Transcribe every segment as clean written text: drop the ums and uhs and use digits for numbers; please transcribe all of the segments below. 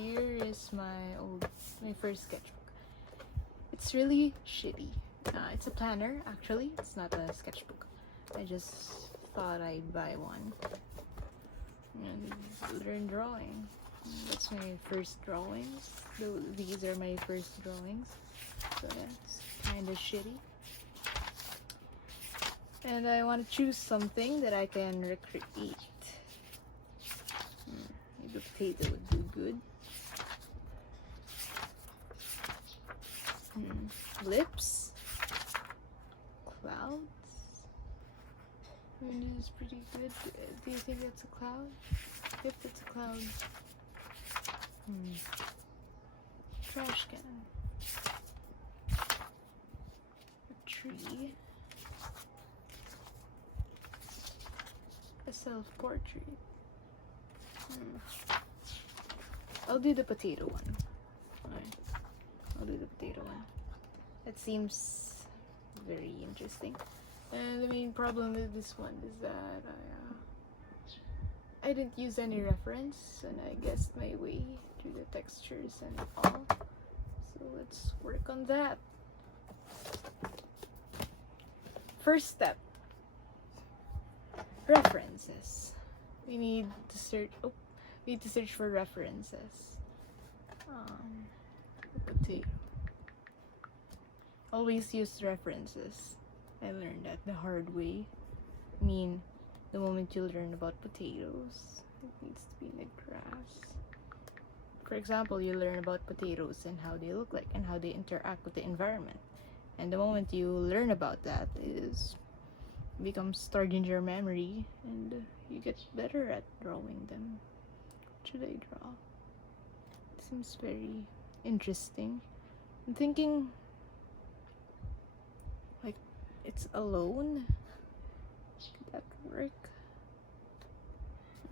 here is my first sketchbook. It's really shitty. It's a planner, actually. It's not a sketchbook. I just thought I'd buy one and learn drawing. That's my first drawings. These are my first drawings. So that's kind of shitty. And I want to choose something that I can recreate. Maybe a potato would do good. Lips. Clouds. This is pretty good. Do you think that's a cloud? If it's a cloud. Trash can. A tree. A self-portrait. I'll do the potato one. Alright. I'll do the potato one. That seems very interesting. And the main problem with this one is that I didn't use any reference, and I guessed my way through the textures and all. So let's work on that. First step. References. We need to search for references. Potato. Always use references. I learned that the hard way. I mean, the moment you learn about potatoes, it needs to be in the grass. For example, you learn about potatoes and how they look like and how they interact with the environment. And the moment you learn about that, it becomes stored in your memory, and you get better at drawing them. What should I draw? It seems very interesting. I'm thinking like it's alone. Could that work?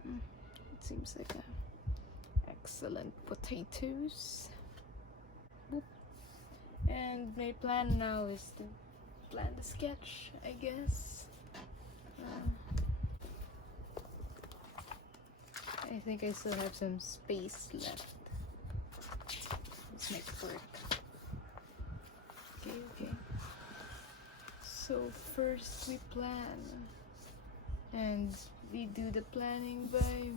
It seems like excellent potatoes. Boop. And my plan now is to plan the sketch, I guess. I think I still have some space left. Let's make it work. Okay. So first we plan, and we do the planning by.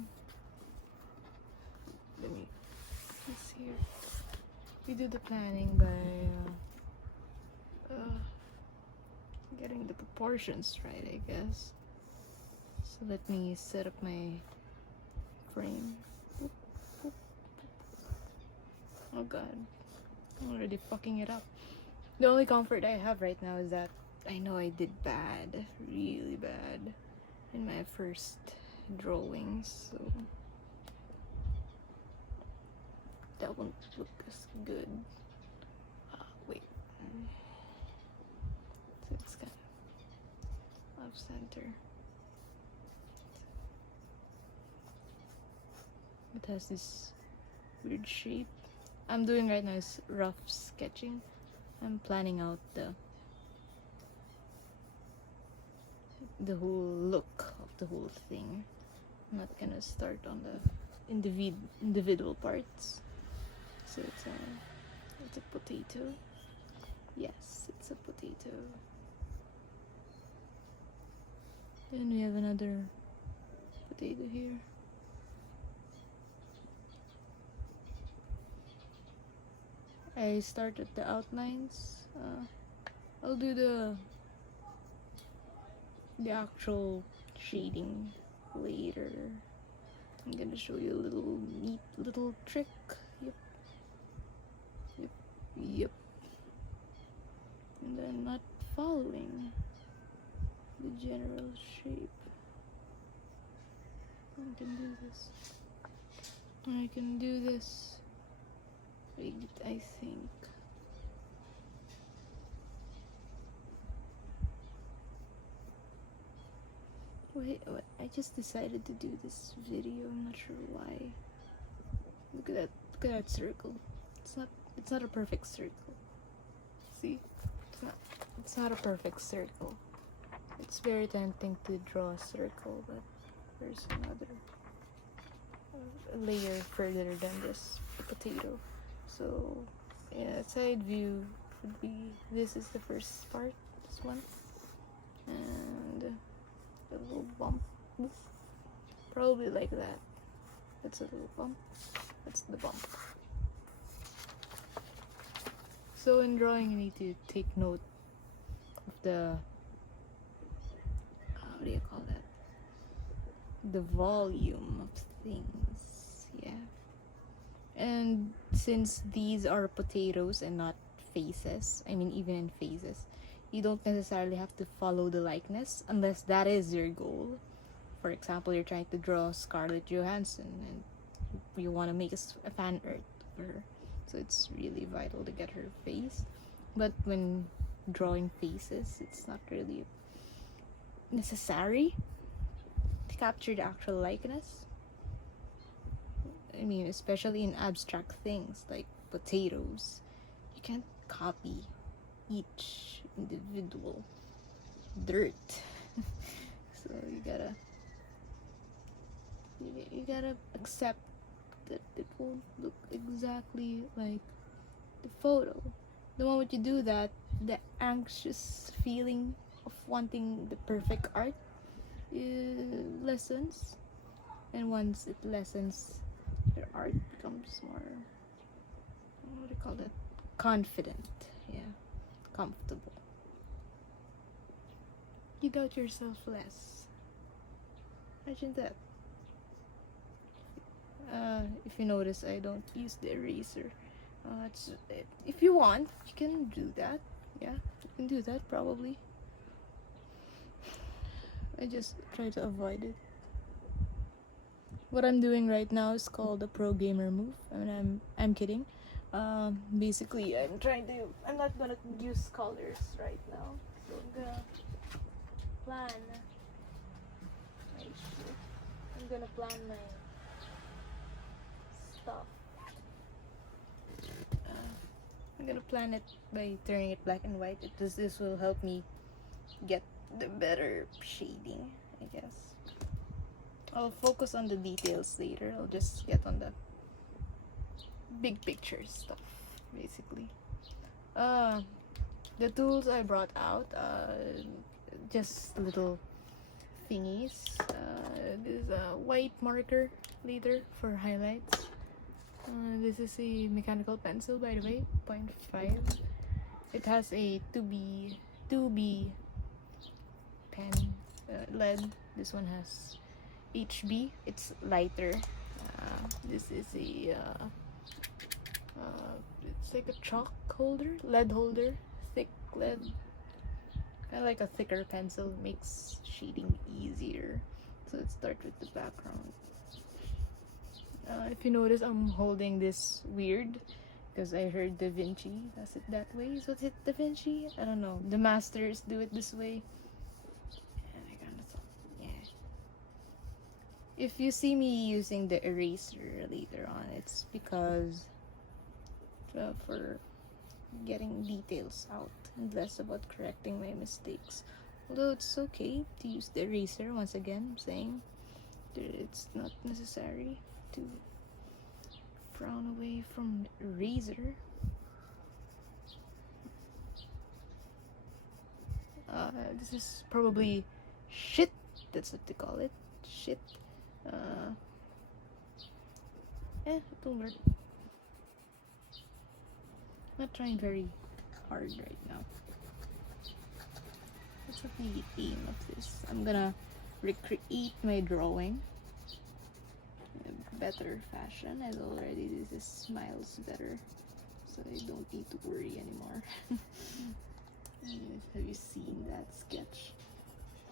Let's here. We do the planning by getting the proportions right, I guess. So let me set up my frame. Oh god, I'm already fucking it up. The only comfort I have right now is that I know I did bad, really bad, in my first drawings, so that won't look as good. Wait. So it's kind of off center. It has this weird shape. I'm doing right now is rough sketching. I'm planning out the whole look of the whole thing. I'm not gonna start on the individual parts. So it's a potato. Yes, it's a potato. Then we have another potato here. I started the outlines. I'll do the actual shading later. I'm gonna show you a neat little trick. Yep. And then not following the general shape. I can do this. Wait, I think. Wait, I just decided to do this video. I'm not sure why. Look at that circle. It's not a perfect circle. See? It's not a perfect circle. It's very tempting to draw a circle, but there's another layer further than this potato. So yeah, side view would be, this is the first part, this one, and a little bump, probably like that. That's a little bump, that's the bump. So in drawing, you need to take note of the, what do you call that, the volume of things. Yeah. And since these are potatoes and not faces, I mean, even in faces, you don't necessarily have to follow the likeness unless that is your goal. For example, you're trying to draw Scarlett Johansson and you want to make a fan art of her, so it's really vital to get her face. But when drawing faces, it's not really necessary to capture the actual likeness. I mean, especially in abstract things like potatoes, you can't copy each individual dirt. So you gotta accept that it won't look exactly like the photo. The moment you do that, the anxious feeling of wanting the perfect art lessens, and once it lessens, your art becomes more, what do you call that, confident. Yeah, comfortable. You doubt yourself less. Imagine that. If you notice, I don't use the eraser. If you want, you can do that. Yeah, you can do that probably. I just try to avoid it. What I'm doing right now is called a pro gamer move. I mean, I'm kidding. Basically, I'm not gonna use colors right now. So I'm gonna plan my shit. I'm gonna plan my stuff. I'm gonna plan it by turning it black and white. This will help me get the better shading, I guess. I'll focus on the details later. I'll just get on the big picture stuff, basically. The tools I brought out, just little thingies. This is a white marker later for highlights. This is a mechanical pencil, by the way, 0.5. It has a 2B pen, lead. This one has HB. It's lighter. This is a it's like a chalk holder, lead holder, thick lead. I like a thicker pencil, makes shading easier. So let's start with the background. If you notice, I'm holding this weird because I heard Da Vinci does it that way. So is it Da Vinci? I don't know. The masters do it this way. And I kind of thought, yeah. If you see me using the eraser later on, it's because for getting details out and less about correcting my mistakes. Although it's okay to use the eraser, once again, I'm saying it's not necessary to frown away from eraser. This is probably shit, that's what they call it. Shit. It'll work. I'm not trying very hard right now. That's not the aim of this. I'm gonna recreate my drawing in a better fashion, as already this smiles better, so I don't need to worry anymore. Have you seen that sketch?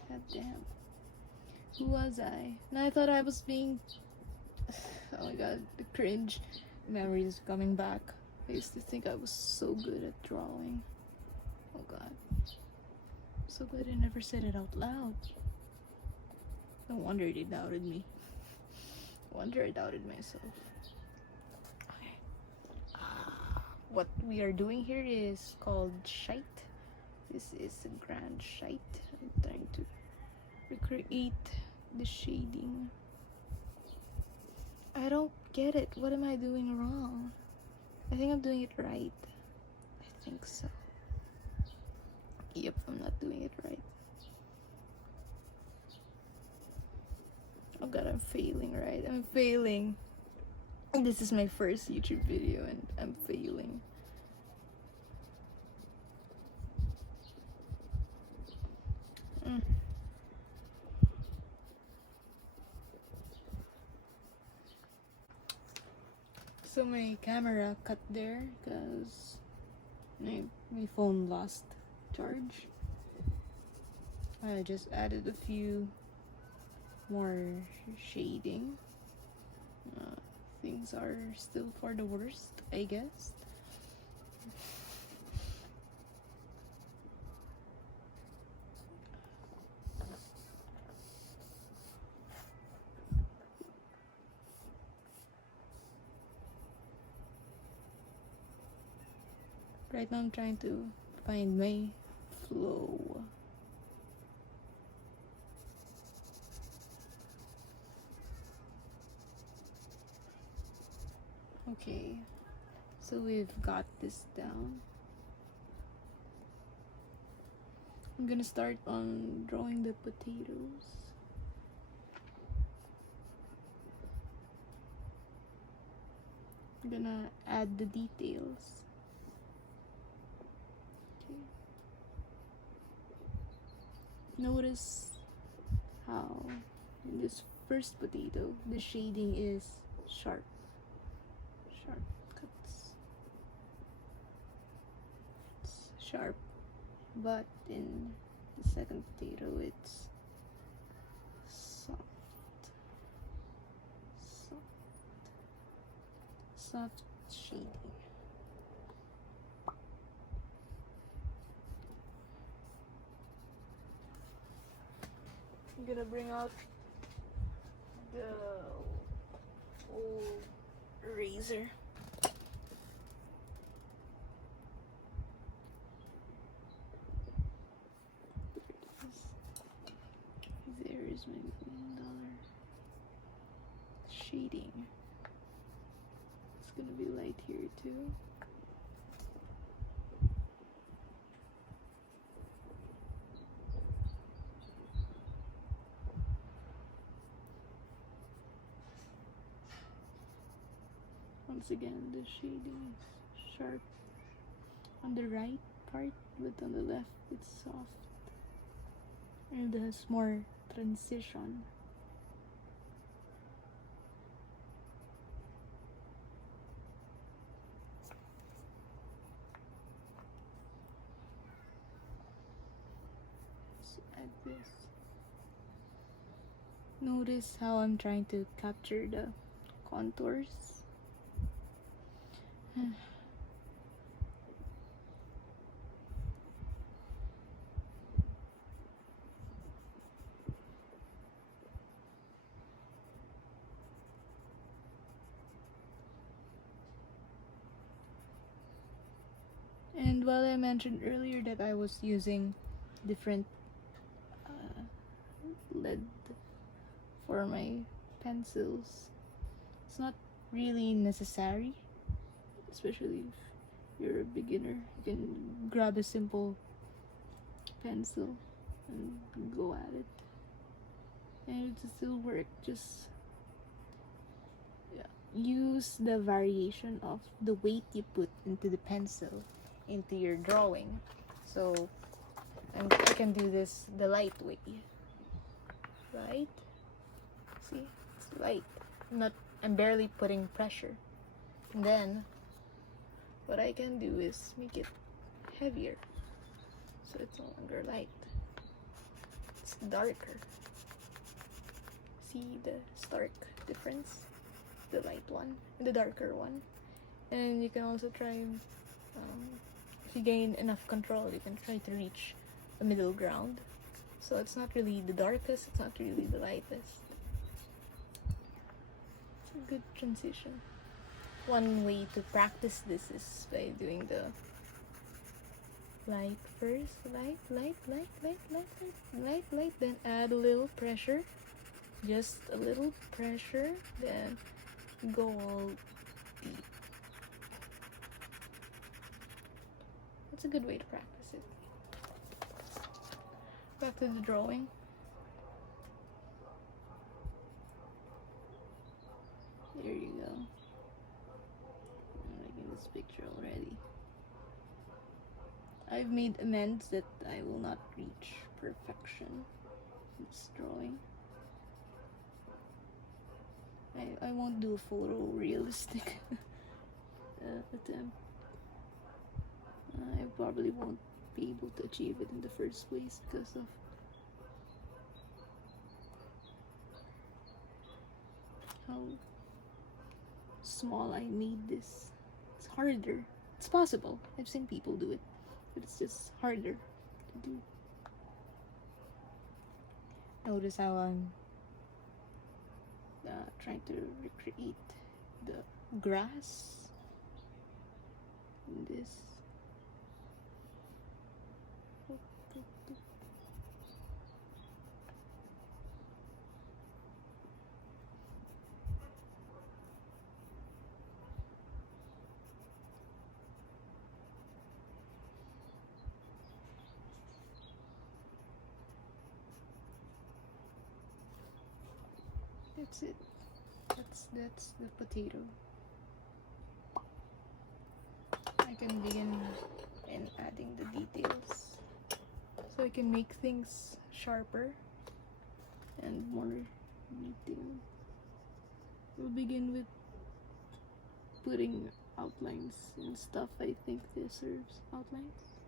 God damn. Who was I? And I thought I was being... Oh my god, the cringe memories coming back. I used to think I was so good at drawing. Oh god. So good I never said it out loud. No wonder they doubted me. No wonder I doubted myself. Okay. What we are doing here is called shite. This is a grand shite. I'm trying to recreate the shading. I don't get it. What am I doing wrong? I think I'm doing it right. I think so. Yep, I'm not doing it right. Oh god, I'm failing, right? I'm failing. This is my first YouTube video and I'm failing. So my camera cut there because my phone lost charge. I just added a few more shading. Things are still for the worst, I guess. Right now I'm trying to find my flow. Okay, so we've got this down. I'm gonna start on drawing the potatoes. I'm gonna add the details. Notice how in this first potato the shading is sharp cuts. It's sharp, but in the second potato it's soft shading. I'm gonna bring out the old razor. There is my $1 shading. It's gonna be light here too. Once again, the shading is sharp on the right part, but on the left it's soft. And it has more transition. Let's add this. Notice how I'm trying to capture the contours. And while I mentioned earlier that I was using different lead for my pencils, it's not really necessary, especially if you're a beginner. You can grab a simple pencil and go at it, and it will still work. Just use the variation of the weight you put into the pencil into your drawing. So I can do this the light way. Light. See, it's light. I'm barely putting pressure. And then what I can do is make it heavier, so it's no longer light. It's darker. See the stark difference? The light one and the darker one. And you can also try, if you gain enough control, you can try to reach a middle ground. So it's not really the darkest, it's not really the lightest. It's a good transition. One way to practice this is by doing the light first. Light, then add a little pressure. Just a little pressure. Then go all deep. That's a good way to practice it. Back to the drawing. There you go. I'm liking this picture already. I've made amends that I will not reach perfection in this drawing. I won't do a photorealistic attempt. I probably won't be able to achieve it in the first place because of how small I made this. It's harder. It's possible. I've seen people do it, but it's just harder to do. Notice how I'm trying to recreate the grass in this. That's it. That's the potato. I can begin in adding the details so I can make things sharper and more detailed. We'll begin with putting outlines and stuff I think deserves outlines.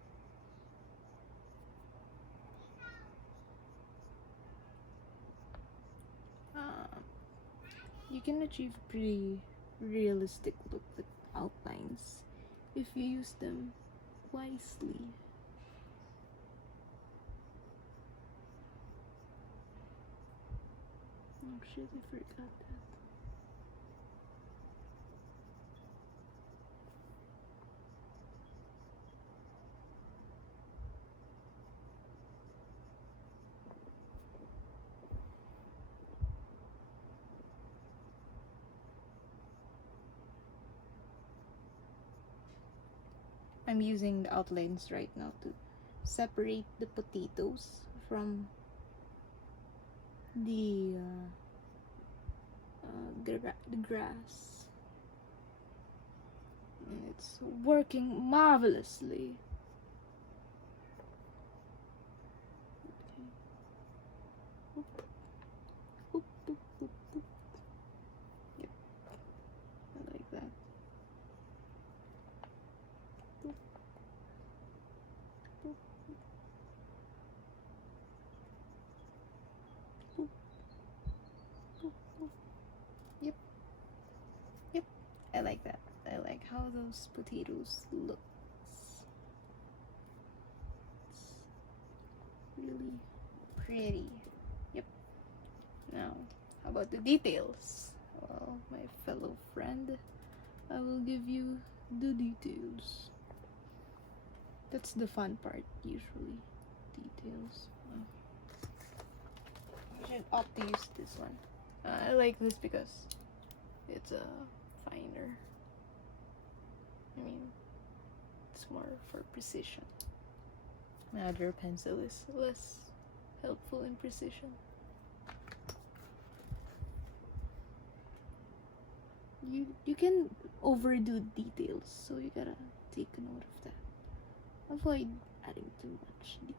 You can achieve pretty realistic look with outlines if you use them wisely. Oh shit, I forgot that. I'm using the outlines right now to separate the potatoes from the grass. And it's working marvelously. Okay. Oop, oop, oop, oop. Yep, I like that. Oop. Oop. Oop. Oop, oop. Yep. Yep. I like that. I like how those potatoes look. It's really pretty. Yep. Now, how about the details? Well, my fellow friend, I will give you the details. That's the fun part, usually. Details. I should opt to use this one. I like this because it's finer. I mean, it's more for precision. My other pencil is less helpful in precision. You can overdo details, so you gotta take a note of that. Avoid adding too much details.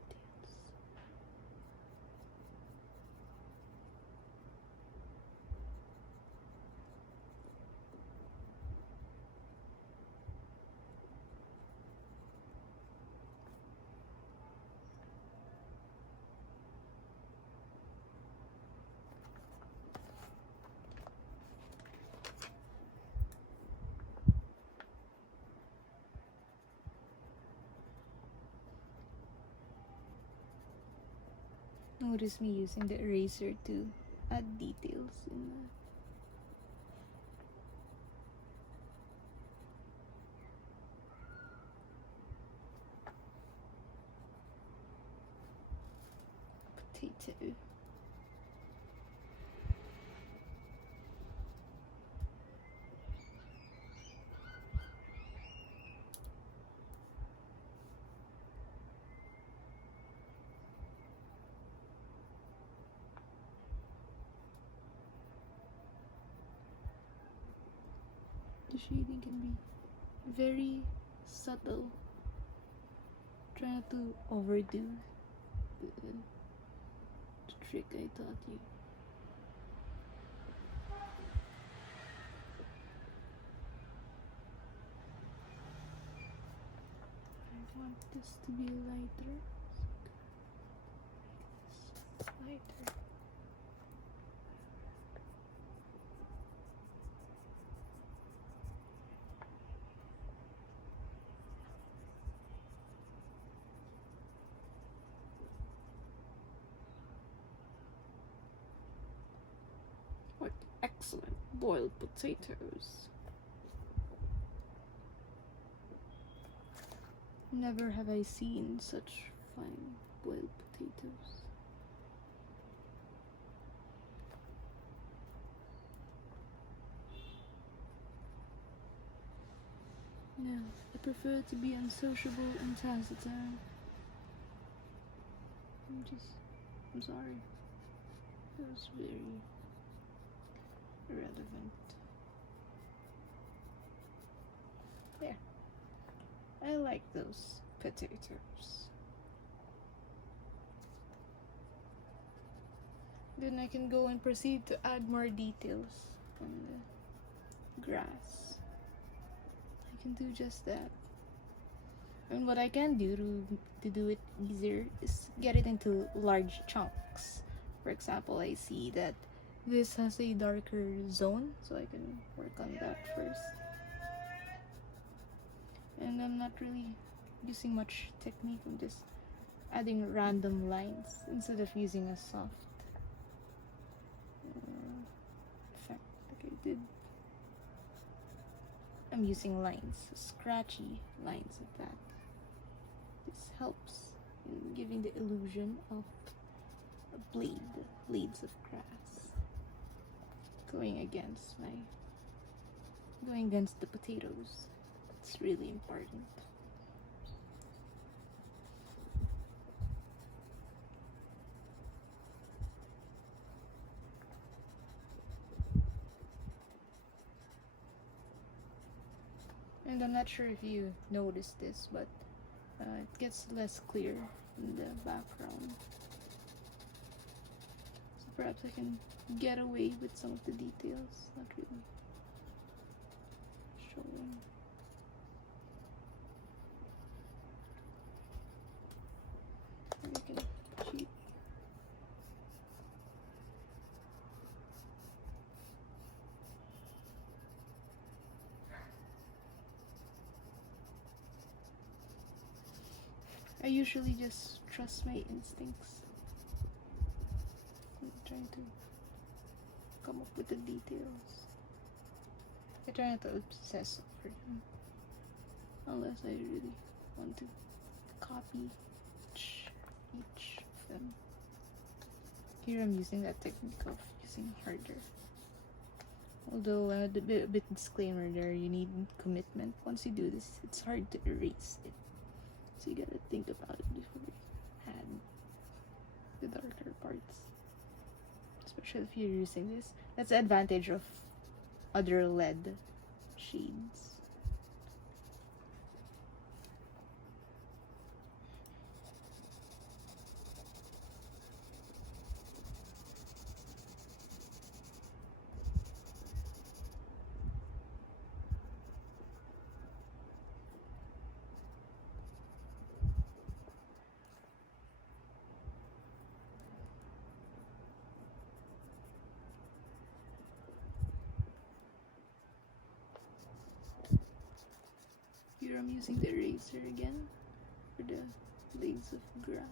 Notice me using the eraser to add details in the potato. The shading can be very subtle. Try not to overdo the trick I taught you. I want this to be lighter. Lighter. What excellent boiled potatoes. Never have I seen such fine boiled potatoes. No, I prefer to be unsociable and taciturn. I'm sorry. It was very irrelevant. There. I like those potatoes. Then I can go and proceed to add more details on the grass. I can do just that. And what I can do to do it easier is get it into large chunks. For example, I see that this has a darker zone, so I can work on that first. And I'm not really using much technique, I'm just adding random lines instead of using a soft effect like I did. I'm using lines, scratchy lines like that. This helps in giving the illusion of a blades of grass going against the potatoes. It's really important. And I'm not sure if you noticed this, but it gets less clear in the background. So perhaps I can get away with some of the details, not really showing. Maybe I can cheat. I usually just trust my instincts. I'm trying to come up with the details. I try not to obsess over them, unless I really want to copy each of them. Here I'm using that technique of using harder. Although a bit disclaimer there, you need commitment. Once you do this, it's hard to erase it. So you gotta think about it before you add the darker parts. Especially if you're using this. That's the advantage of other lead shades. Here I'm using the eraser again for the blades of grass.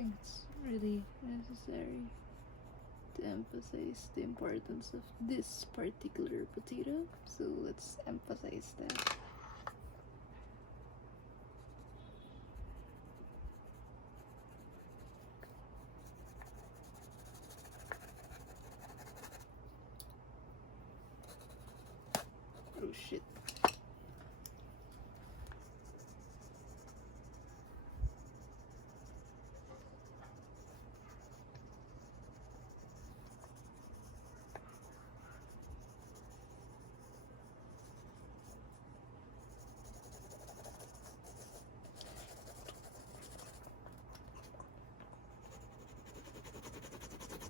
think it's really necessary to emphasize the importance of this particular potato, so let's emphasize that. Oh shit.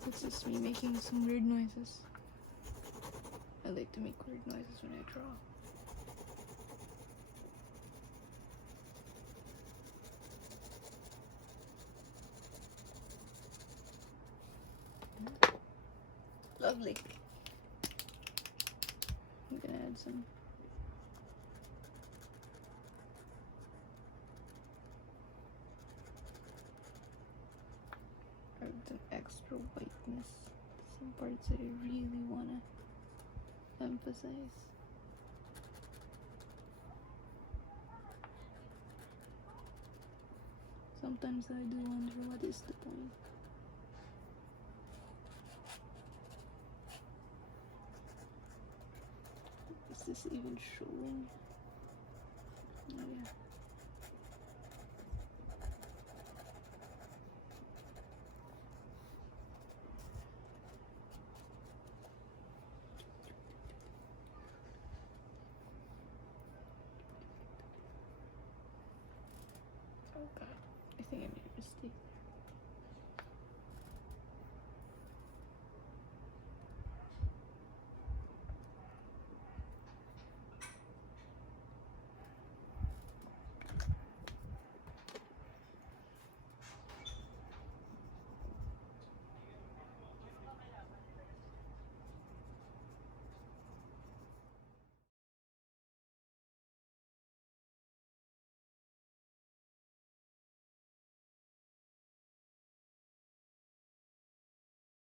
It's just me making some weird noises. I like to make weird noises when I draw. Lovely. I'm gonna add some extra whiteness. Some parts that I really wanna emphasize. Sometimes I do wonder what is the point. Is this even showing? Oh yeah. Oh god, I think I made a mistake.